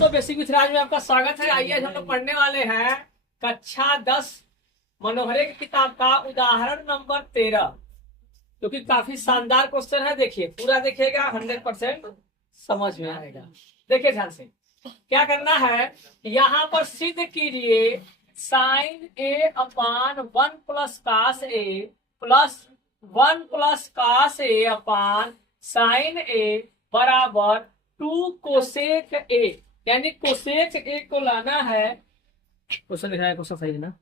दोस्तों, basic with राज में आपका स्वागत है। आइए हम लोग पढ़ने वाले हैं कक्षा 10 मनोहरे की किताब का उदाहरण नंबर 13, जो कि काफी शानदार क्वेश्चन है। देखिए, पूरा देखिएगा, 100% समझ में आएगा। देखिए ध्यान से, क्या करना है, यहाँ पर सिद्ध कीजिए साइन ए अपान 1 प्लस कास ए प्लस 1 प्लस कास ए अपान साइन ए बराबर 2 कोसेक ए। यानी कोसेक ए को लाना है, क्वेश्चन लिखा है, क्वेश्चन सही है ना।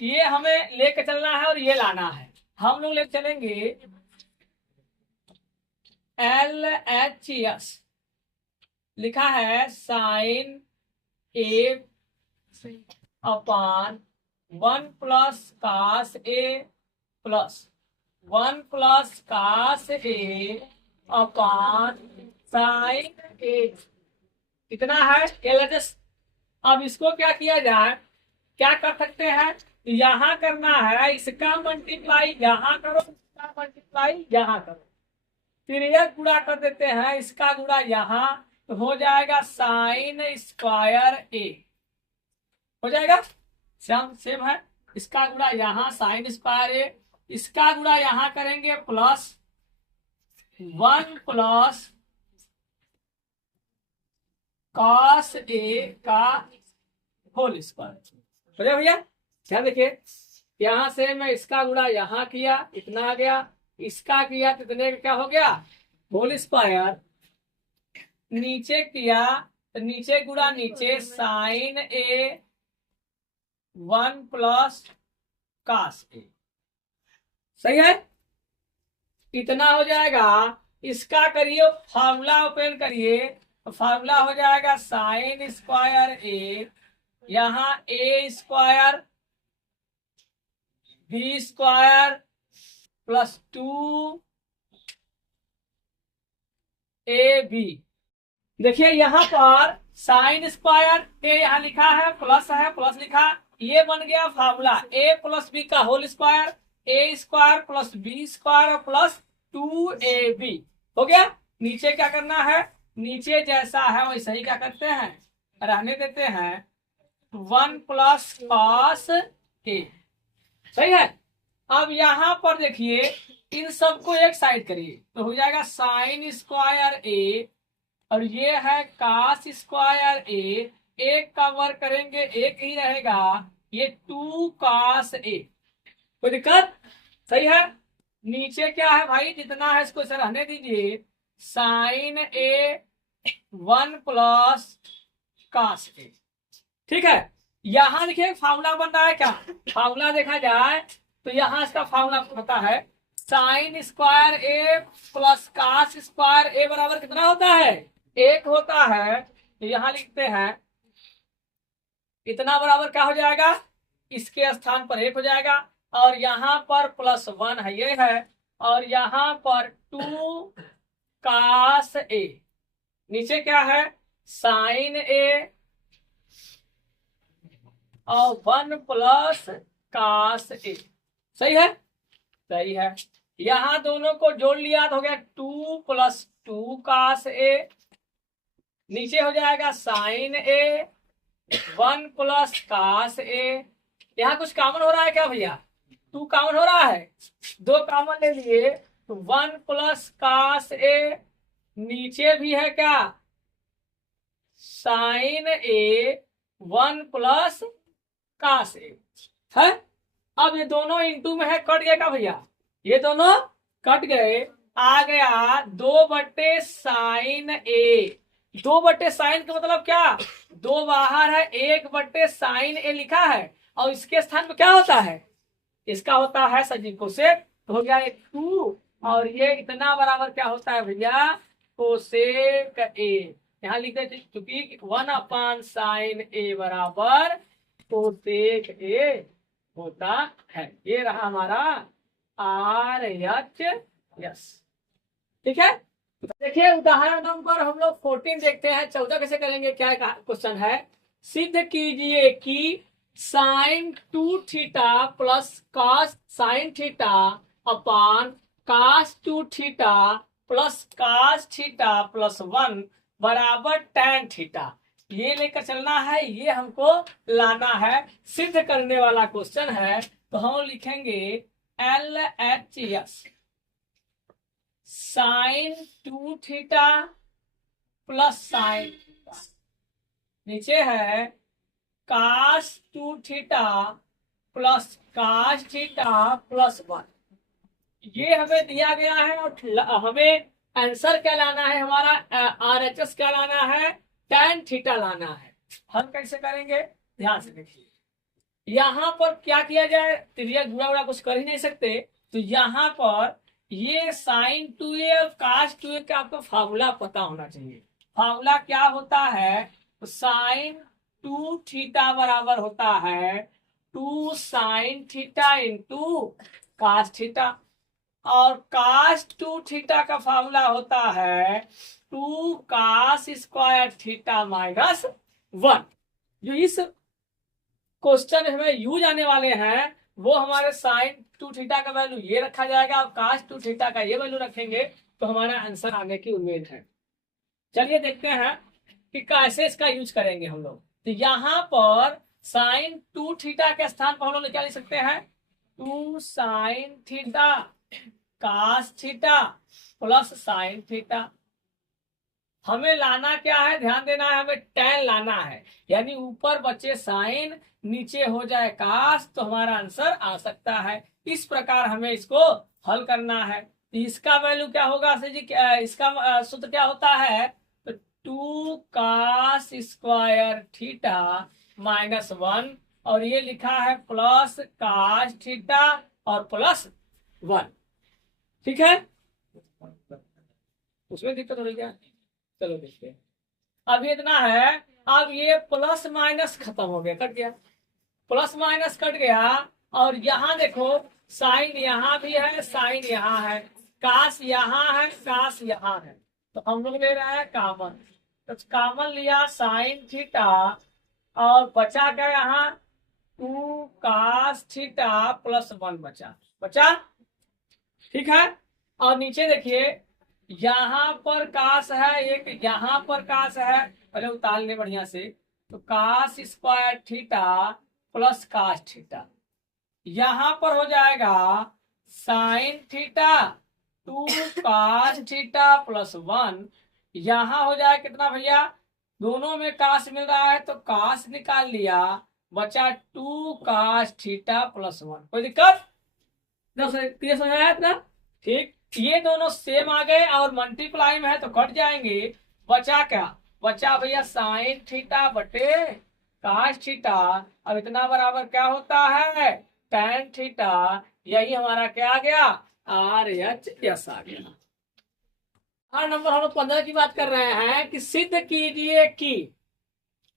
ये हमें लेके चलना है और ये लाना है। हम लोग लेके चलेंगे LHS, लिखा है साइन ए अपान 1 प्लस कास ए प्लस 1 प्लस कास ए अपान साइन ए। कितना है LHS। अब इसको क्या किया जाए, क्या कर सकते हैं, यहाँ करना है, इसका मल्टीप्लाई यहाँ करो, इसका मल्टीप्लाई यहाँ करो, फिर ये गुणा कर देते हैं, इसका गुणा यहाँ, तो हो जाएगा साइन स्क्वायर ए। हो जाएगा, सेम है। इसका गुणा यहाँ साइन स्क्वायर ए, इसका गुणा यहाँ करेंगे प्लस 1 प्लस कॉस ए का होल स्क्वायर। हो जाए भैया, ध्यान देखिए, यहां से मैं इसका गुणा यहाँ किया, इतना आ गया, इसका किया, कितने का क्या हो गया, होल स्क्वायर। नीचे किया तो नीचे गुणा नीचे साइन ए 1 प्लस कास ए। सही है, इतना हो जाएगा। इसका करिए, फार्मूला ओपन करिए, तो फार्मूला हो जाएगा साइन स्क्वायर ए, यहाँ A square B square plus 2 A B. देखिए यहाँ पर साइन स्क्वायर ए यहाँ लिखा है, प्लस लिखा, ये बन गया फार्मूला ए प्लस बी का whole square, A square plus B square plus 2ab। हो गया। नीचे क्या करना है, नीचे जैसा है वैसे ही क्या करते हैं, रहने देते हैं, 1 प्लस कॉस ए। सही है। अब यहाँ पर देखिए, इन सबको एक साइड करिए तो हो जाएगा साइन स्क्वायर ए, और ये है कास स्क्वायर ए। एक का वर्ग करेंगे एक ही रहेगा, ये 2 कास ए। कोई दिक्कत। सही है। नीचे क्या है भाई, जितना है इसको इसे रहने दीजिए, साइन ए 1 प्लस कास ए। ठीक है। यहां देखिए फार्मूला बन रहा है, क्या फार्मूला देखा जाए तो यहाँ इसका फार्मूला पता है, साइन स्क्वायर ए प्लस कास स्क्वायर ए बराबर कितना होता है, 1 होता है। तो यहाँ लिखते हैं, इतना बराबर क्या हो जाएगा, इसके स्थान पर 1 हो जाएगा, और यहाँ पर प्लस 1 है, ये है, और यहाँ पर 2 कास ए। नीचे क्या है, साइन ए और 1 प्लस कास ए। सही है, सही है। यहाँ दोनों को जोड़ लिया तो हो गया 2 प्लस 2 कास ए। नीचे हो जाएगा साइन ए 1 प्लस कास ए। यहाँ कुछ कॉमन हो रहा है क्या भैया, 2 कॉमन हो रहा है, 2 कॉमन ले लिए तो 1 प्लस कास ए। नीचे भी है क्या, साइन ए 1 प्लस कास ए है। अब ये दोनों इंटू में है, कट गया क्या भैया, ये दोनों कट गए, आ गया 2 साइन ए। 2 साइन का मतलब क्या, 2 बाहर है, 1 साइन ए लिखा है, और इसके स्थान पर क्या होता है, इसका होता है सजीव कोसेक। तो हो गया 2, और ये इतना बराबर क्या होता है भैया, कोसेक ए। यहाँ लिख देते, चूंकि 1 अपान साइन ए बराबर कोसेक ए होता है। ये रहा हमारा RHS। ठीक है। देखिए उदाहरण नंबर हम लोग 14 देखते हैं। 14 कैसे करेंगे, क्या क्वेश्चन है, सिद्ध कीजिए कि sine 2 theta plus cos sine theta upon cos 2 theta plus cos theta plus 1 बराबर tan थीटा, ये लेकर चलना है, ये हमको लाना है, सिद्ध करने वाला क्वेश्चन है। तो हम लिखेंगे LHS sine 2 theta plus sine, नीचे है cos 2 theta plus cos theta plus 1। ये हमें दिया गया है और हमें आंसर क्या लाना है, हमारा RHS क्या लाना है, tan थीटा लाना है। हम कैसे करेंगे, ध्यान से देखिए। यहाँ पर क्या किया जाए, त्रिज्या गुणा उड़ा कुछ कर ही नहीं सकते, तो यहाँ पर ये साइन 2a और कास 2a का आपको फार्मूला पता होना चाहिए। फार्मूला क्या होता है, तो साइन 2 थीटा बराबर होता है 2 sine theta into cos theta, और कास 2 थीटा का फार्मूला होता है 2 कास स्क्वायर थीटा माइनस 1। जो इस क्वेश्चन में यूज आने वाले हैं वो हमारे साइन 2 थीटा का वैल्यू ये रखा जाएगा और कास 2 थीटा का ये वैल्यू रखेंगे, तो हमारा आंसर आने की उम्मीद है। चलिए देखते हैं कि कैसे इसका यूज करेंगे हम लोग। तो यहाँ पर साइन 2 थीटा के स्थान पर हम लोग क्या लिख सकते हैं, 2 sine theta cos theta plus sine theta. हमें लाना क्या है, ध्यान देना है, हमें tan लाना है, यानी ऊपर बचे साइन नीचे हो जाए कास, तो हमारा आंसर आ सकता है। इस प्रकार हमें इसको हल करना है। तो इसका वैल्यू क्या होगा सर जी, इसका सूत्र क्या होता है, तो 2 कास स्क्वायर थीटा माइनस 1, और ये लिखा है प्लस कास थीटा और प्लस 1। ठीक है, उसमें दिक्कत हो रही क्या, चलो देखते हैं। अब इतना है, अब ये प्लस माइनस खत्म हो गया, कट गया, प्लस माइनस कट गया, और यहाँ देखो साइन यहाँ भी है, साइन यहाँ है, कास यहाँ है, कास यहाँ है, तो हम लोग ले रहे हैं कॉमन। तो कॉमन लिया साइन थीटा, और बचा क्या यहाँ 2 कास थीटा प्लस 1 बचा। ठीक है, और नीचे देखिए यहाँ पर कास है एक, यहाँ पर कास है, पहले उतार ले बढ़िया से, तो cos square theta plus cos theta, यहाँ पर हो जाएगा sine theta 2 cos theta plus 1, यहाँ हो जाए कितना भैया, दोनों में कास मिल रहा है तो कास निकाल लिया, बचा 2 कास थीटा प्लस 1। कोई दिक्कत क्लियर समझाया इतना, ठीक। ये दोनों सेम आ गए और मल्टीप्लाई में है तो कट जाएंगे, बचा क्या, बचा भैया साइन थीटा बटे कास थीटा, अब इतना बराबर क्या होता है tan थीटा, यही हमारा क्या आ गया RHS आ गया। हाँ, नंबर हम लोग 15 की बात कर रहे हैं कि सिद्ध कीजिए कि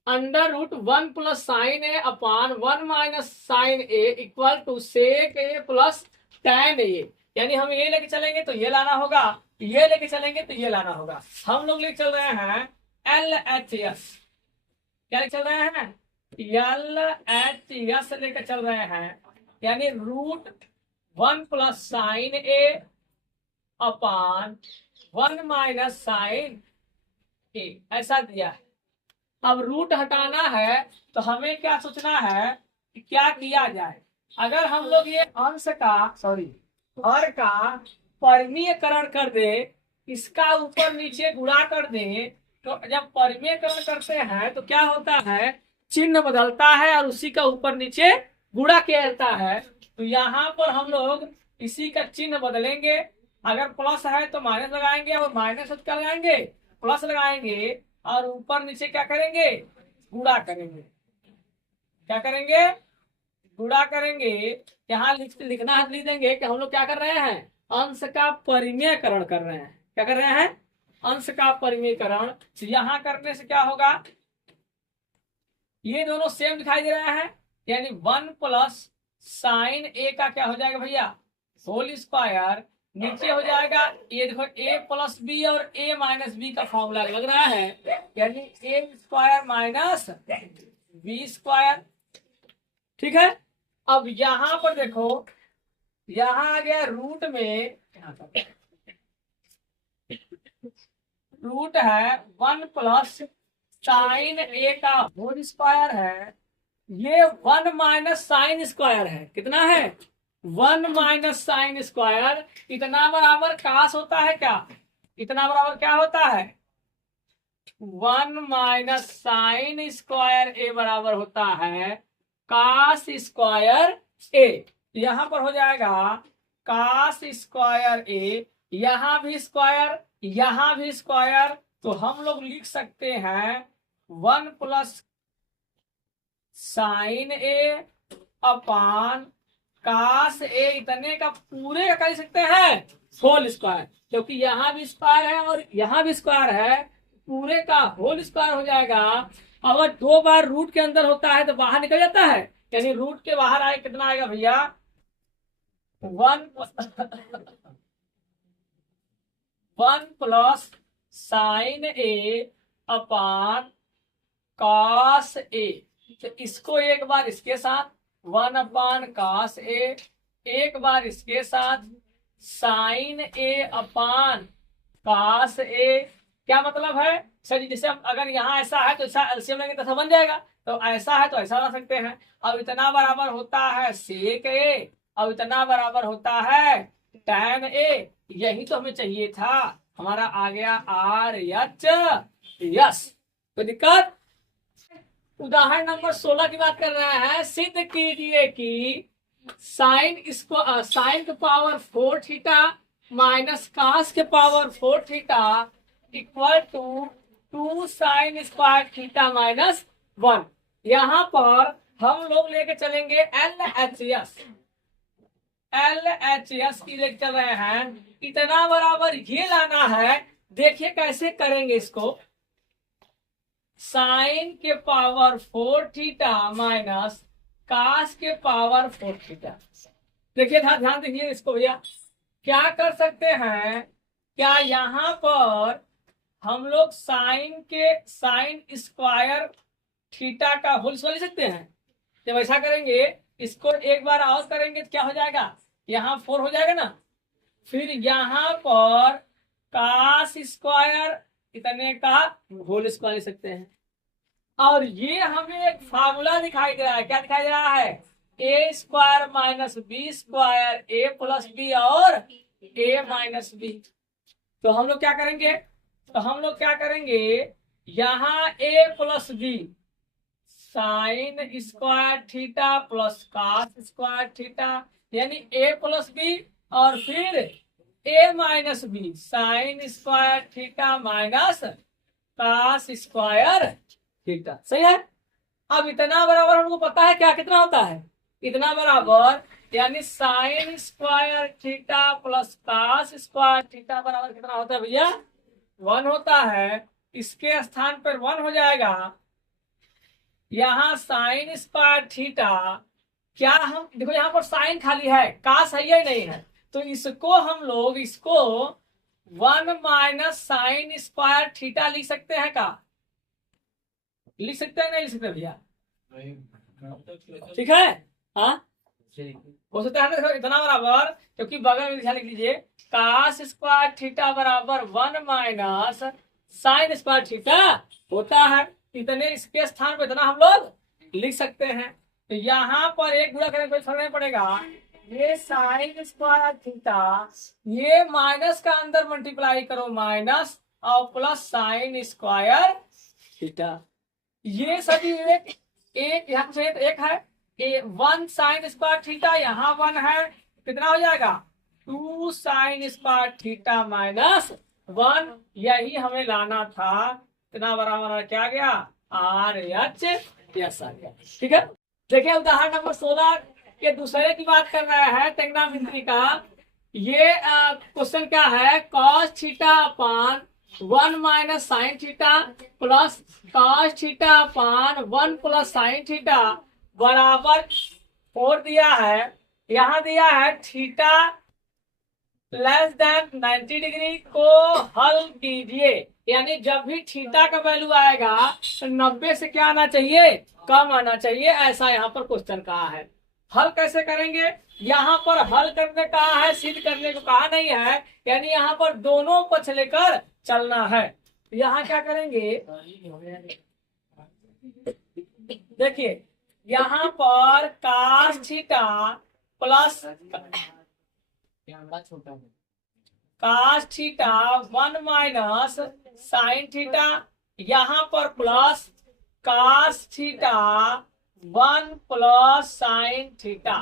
under root 1 plus sine A upon 1 minus sine A equal to sec A plus tan A, यानी हम ये लेके चलेंगे तो ये लाना होगा, ये लेके चलेंगे तो ये लाना होगा। हम लोग लेके चल रहे हैं LHS, क्या लेके चल रहे हैं, LHS लेकर चल रहे हैं, यानी root 1 plus sine A upon 1 minus sine ए, ऐसा दिया है। अब रूट हटाना है तो हमें क्या सोचना है कि क्या किया जाए। अगर हम लोग ये अंश का हर का परिमीयकरण कर दे, इसका ऊपर नीचे गुणा कर दे, तो जब परिमीयकरण करते हैं तो क्या होता है, चिन्ह बदलता है और उसी का ऊपर नीचे गुणा किया जाता है। तो यहाँ पर हम लोग इसी का चिन्ह बदलेंगे, अगर प्लस है तो माइनस लगाएंगे, और माइनस क्या लगाएंगे, प्लस लगाएंगे, और ऊपर नीचे क्या करेंगे, गुणा करेंगे। क्या करेंगे, गुणा करेंगे। यहाँ लिखना है, लिख देंगे कि हम लोग क्या कर रहे हैं, अंश का परिमेयकरण कर रहे हैं। क्या कर रहे हैं, अंश का परिमेयकरण। यहाँ करने से क्या होगा, ये दोनों सेम दिखाई दे रहे हैं, यानी 1 प्लस साइन ए का क्या हो जाएगा भैया, होल स्क्वायर, नीचे हो जाएगा ये देखो a प्लस बी और a माइनस बी का फॉर्मूला लग रहा है, यानी a square minus B square. ठीक है, अब यहाँ पर देखो, यहाँ आ गया रूट में, रूट है 1 प्लस साइन ए का होल स्क्वायर है, ये 1 माइनस साइन स्क्वायर है। कितना है? 1 माइनस साइन स्क्वायर। इतना बराबर काश होता है क्या? इतना बराबर क्या होता है? 1 माइनस साइन स्क्वायर ए बराबर होता है काश स्क्वायर ए। यहां पर हो जाएगा काश स्क्वायर ए, यहां भी स्क्वायर, यहां भी स्क्वायर, तो हम लोग लिख सकते हैं 1 प्लस साइन ए अपान काश ए, इतने का पूरे का कर सकते हैं होल स्क्वायर, क्योंकि यहाँ भी स्क्वायर है और यहाँ भी स्क्वायर है, पूरे का होल स्क्वायर हो जाएगा। अगर 2 बार रूट के अंदर होता है तो बाहर निकल जाता है, यानी रूट के बाहर आए कितना आएगा भैया? 1 plus sine A upon cos A. तो इसको एक बार इसके साथ 1 अपान कॉस ए, एक बार इसके साथ sign A upon cos A. क्या मतलब है सर जी? जैसे अगर यहाँ ऐसा है तो ऐसा एलसीएम लेंगे तो ऐसा बन जाएगा, तो ऐसा है तो ऐसा बना सकते हैं। अब इतना बराबर होता है सेक ए, अब इतना बराबर होता है tan ए। यही तो हमें चाहिए था, हमारा आ गया आर एच यस। कोई दिक्कत? उदाहरण नंबर 16 की बात कर रहे हैं। सिद्ध कीजिए कि साइन के पावर 4 थीटा माइनस कास के power 4 theta equal to 2 sine square theta minus 1। यहाँ पर हम लोग लेके चलेंगे LHS की लेके चल रहे हैं। इतना बराबर ये लाना है। देखिए कैसे करेंगे इसको। साइन के पावर 4 थीटा माइनस कास के पावर 4 थीटा। देखिए ध्यान दीजिए इसको भैया। क्या कर सकते हैं? क्या यहाँ पर हम लोग साइन स्क्वायर थीटा का होल स्क्वायर ले सकते हैं? जब ऐसा करेंगे, इसको एक बार और करेंगे तो क्या हो जाएगा? यहाँ 4 हो जाएगा ना। फिर यहाँ पर कास स्क्वायर इतने का होल स्क्वायर ले सकते हैं। और ये हमें एक फार्मूला दिखाई दे रहा है। क्या दिखाई दे रहा है? ए स्क्वायर माइनस बी स्क्वायर ए प्लस बी और ए माइनस बी। तो हम लोग क्या करेंगे? यहाँ A plus B sine square theta plus cos square theta, यानी ए प्लस बी, और फिर A minus B sine square theta minus cos square theta. सही है। अब इतना बराबर हमको पता है क्या कितना होता है? इतना बराबर यानी sine square theta plus cos square theta बराबर कितना होता है भैया? 1 होता है। इसके स्थान पर 1 हो जाएगा। यहाँ साइन स्क्वायर थीटा, क्या हम देखो यहाँ पर साइन खाली है, कास है या नहीं है, तो इसको हम लोग 1 माइनस साइन स्क्वायर थीटा लिख सकते हैं। का लिख सकते हैं? नहीं लिख सकते भैया? ठीक है। हाँ हो सकता है ना। देखो इतना बराबर, क्योंकि बगल में लिख लीजिए कास स्क्वायर थीटा बराबर 1 माइनस साइन स्क्वायर थीटा होता है। इतने इसके स्थान पर इतना हम लोग लिख सकते हैं। तो यहाँ पर एक गुणा करने कोई फर्क नहीं पड़ेगा। ये साइन स्क्वायर थीटा, ये माइनस का अंदर मल्टीप्लाई करो माइनस और प्लस साइन स्क्वायर थीटा। ये सभी एक यहाँ से एक है। 1 साइन स्क्वायर थीटा, यहाँ 1 है, कितना हो जाएगा? 2 साइन स्क्वायर थीटा माइनस 1। यही हमें लाना था। इतना बराबर क्या गया? आर एच यस आ गया। ठीक है। देखिए उदाहरण नंबर 16 के दूसरे की बात कर रहे हैं, ट्रिग्नोमेट्री का। ये क्वेश्चन क्या है? Cos theta upon 1 minus sine theta plus cos theta upon 1 plus sine theta बराबर 4 दिया है। यहाँ दिया है थीटा लेस देन 90 डिग्री को हल कीजिए। यानी जब भी थीटा का वैल्यू आएगा तो 90 से क्या आना चाहिए? कम आना चाहिए। ऐसा यहाँ पर क्वेश्चन कहा है। हल कैसे करेंगे? यहाँ पर हल करने कहा है, सिद्ध करने को कहा नहीं है। यानी यहाँ पर दोनों पक्ष लेकर चलना है। यहाँ क्या करेंगे, देखिए यहाँ पर cos theta plus cos theta 1 minus sine theta, यहाँ पर plus cos theta 1 plus sine theta.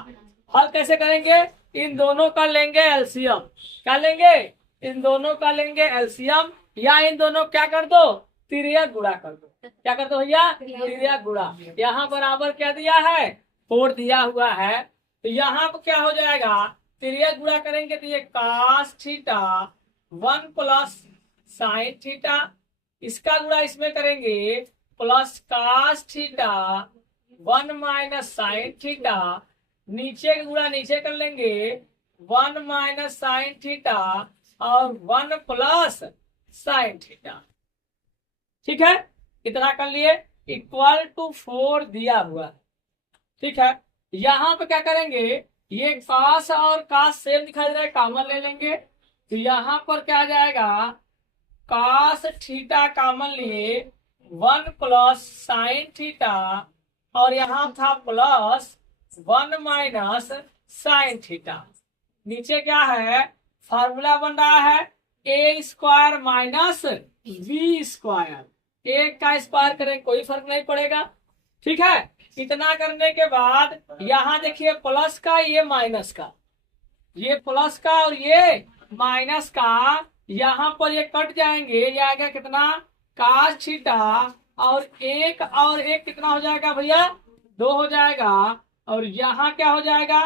हल कैसे करेंगे, इन दोनों का लेंगे एलसीएम। क्या लेंगे, इन दोनों का लेंगे एलसीएम, या इन दोनों क्या कर दो, तिर्यक गुणा कर दो। क्या कर दो भैया, तिर्यक गुणा। यहाँ बराबर क्या दिया है, 4 दिया हुआ है, तो यहाँ पर क्या हो जाएगा, तिर्यक गुणा करेंगे तो ये cos theta 1 plus sine theta, इसका गुणा इसमें करेंगे plus cos theta 1 minus sine theta, नीचे का गुणा नीचे कर लेंगे 1 माइनस साइन थीटा और 1 प्लस साइन थीटा। ठीक है, इतना कर लिए, इक्वल टू 4 दिया हुआ है। ठीक है, यहाँ पे क्या करेंगे, ये cos और cos सेम दिखाई दे रहा है, कॉमन ले लेंगे, तो यहाँ पर क्या आ जाएगा, cos थीटा कॉमन लिए 1 प्लस साइन थीटा, और यहाँ था प्लस 1 माइनस साइन थीटा। नीचे क्या है, फार्मूला बन रहा है ए स्क्वायर माइनस बी स्क्वायर, एक का स्क्वायर करें कोई फर्क नहीं पड़ेगा। ठीक है, इतना करने के बाद यहाँ देखिए प्लस का, ये माइनस का, ये प्लस का और ये माइनस का, यहाँ पर ये कट जाएंगे, ये आएगा कितना, cos थीटा और एक कितना हो जाएगा भैया, 2 हो जाएगा, और यहाँ क्या हो जाएगा,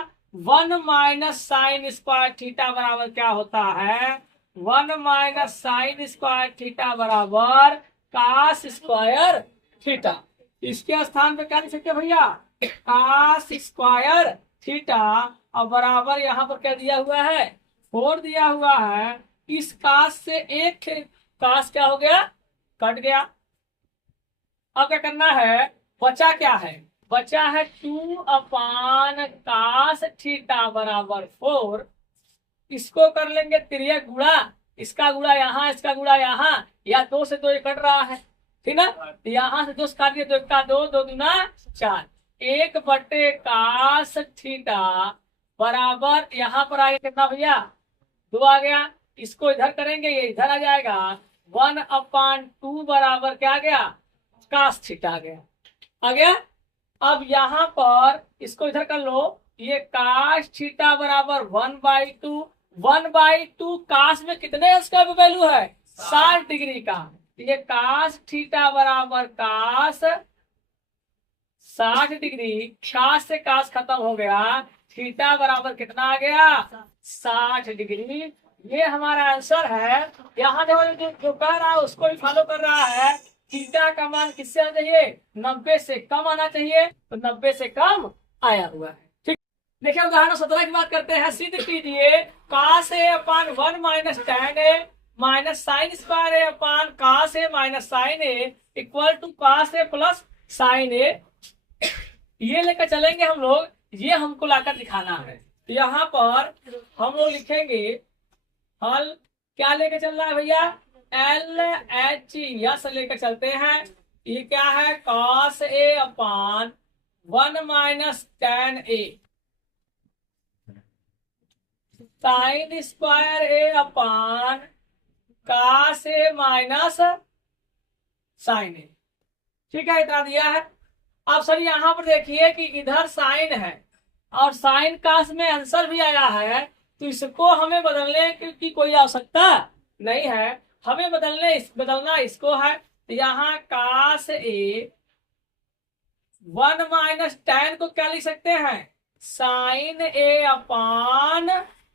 1 माइनस साइन स्क्वायर थीटा बराबर क्या होता है, 1 माइनस साइन स्क्वायर थीटा बराबर cos स्क्वायर थीटा। इसके स्थान पे क्या लिख सकते भैया, cos स्क्वायर थीटा, और बराबर यहाँ पर क्या दिया हुआ है, 4 दिया हुआ है। इस cos से एक cos क्या हो गया, कट गया। अब क्या करना है, बचा क्या है, बचा है 2 अपान cos थीटा बराबर 4। इसको कर लेंगे तिर्यक गुणा, इसका गुणा यहाँ, इसका गुणा यहाँ, या 2 से 2 ये कट रहा है, ठीक ना, तो यहाँ से 2 से काट दिया, 2 का 2, 2 दूना 4, 1 बटे cos थीटा बराबर यहाँ पर आ गया कितना भैया, 2 आ गया। इसको इधर करेंगे, ये इधर आ जाएगा, 1 अपान 2 बराबर क्या आ गया, cos थीटा आ गया, आ गया। अब यहाँ पर इसको इधर कर लो, ये cos थीटा बराबर 1/2, 1/2 cos में कितने अंश का वैल्यू है, 60 डिग्री का, ये cos थीटा बराबर cos 60 डिग्री, cos से cos खत्म हो गया, थीटा बराबर कितना आ गया, 60 डिग्री। ये हमारा आंसर है। यहाँ जो कह रहा है उसको भी फॉलो कर रहा है, थीटा का मान किससे आना चाहिए, 90 से कम आना चाहिए, तो 90 से कम आया हुआ है। ठीक, देखिए उदाहरण 17 की बात करते हैं। सिद्ध कीजिए cos a upon 1 minus tan a minus sine square a upon cos a minus sine a equal to cos a plus sine a। ये लेकर चलेंगे हम लोग, ये हमको लाकर दिखाना है। यहाँ पर हम लोग लिखेंगे हल, क्या लेकर चल रहा है भैया, LHS लेकर चलते हैं। ये क्या है, cos a upon 1 minus tan a sine square a upon cos a minus sine a। ठीक है, इतना दिया है। अब सर यहाँ पर देखिए कि इधर साइन है और साइन कास में आंसर भी आया है, तो इसको हमें बदलने की कोई आवश्यकता नहीं है, हमें बदलना इसको है। तो यहाँ कास ए 1 माइनस tan को क्या लिख सकते हैं, साइन ए अपान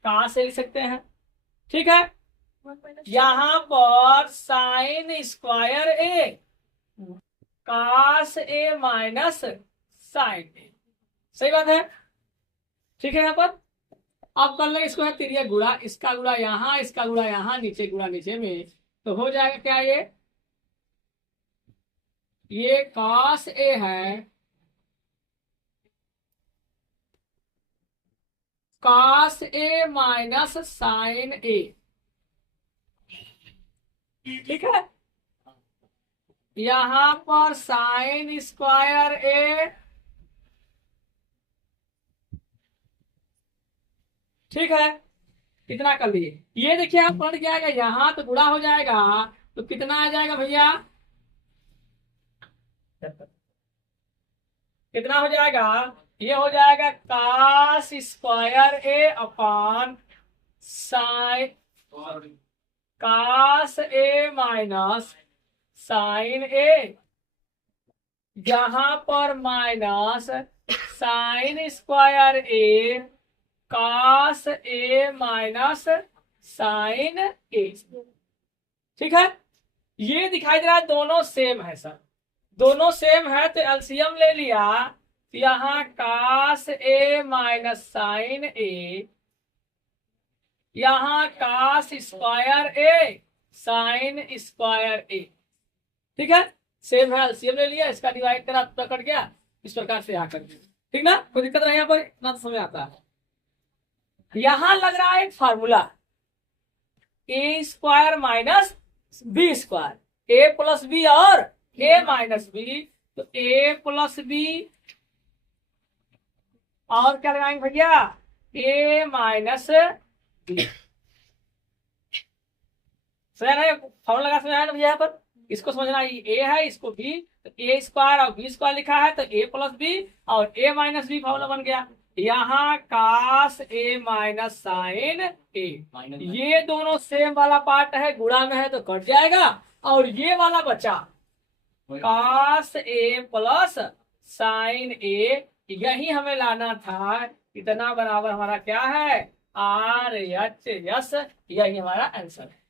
कास ए लिख सकते हैं। ठीक है, यहाँ पर साइन स्क्वायर ए कास ए माइनस साइन ए, सही बात है। ठीक है, यहाँ पर अब कर लेंगे इसको है तिर्यक गुणा, इसका गुणा यहाँ, इसका गुणा यहाँ, नीचे गुणा नीचे में, तो हो जाएगा क्या, ये cos a है, cos a minus sine a। ठीक है, यहाँ पर साइन स्क्वायर ए, ठीक है, कितना कर लिए। ये देखिए आप पलट जाएगा, यहाँ तो गुणा हो जाएगा, तो कितना आ जाएगा भैया, कितना हो जाएगा, ये हो जाएगा कास स्क्वायर ए अपॉन साइन, कास ए माइनस साइन ए, यहां पर माइनस साइन स्क्वायर ए कास ए माइनस साइन ए, ठीक है। ये दिखाई दे रहा है दोनों सेम है सर, दोनों सेम है तो एलसीएम ले लिया, यहाँ कास ए माइनस साइन ए, यहाँ कास स्क्वायर ए साइन स्क्वायर ए, ठीक है, सेम है, एलसीएम ले लिया, इसका डिवाइड करा तो कट गया, इस प्रकार से यहाँ कर दिया, ठीक ना, कोई दिक्कत नहीं, यहाँ पर इतना तो समझ आता है। यहां लग रहा है एक फार्मूला, ए स्क्वायर माइनस बी स्क्वायर, ए प्लस बी और ए माइनस बी, तो ए प्लस बी और क्या लगाएंगे भैया, ए माइनस बी, फॉर्मूला लगा समझ भैया, यहाँ पर इसको समझना, ए है इसको बी, तो ए स्क्वायर और बी स्क्वायर लिखा है, तो ए प्लस बी और ए माइनस बी फॉर्मूला बन गया। यहाँ कास ए माइनस साइन ए, ये दोनों सेम वाला पार्ट है, गुणा में है तो कट जाएगा, और ये वाला बचा कास ए प्लस साइन ए, यही हमें लाना था, इतना बराबर हमारा क्या है, आर एच एस, यही हमारा आंसर है।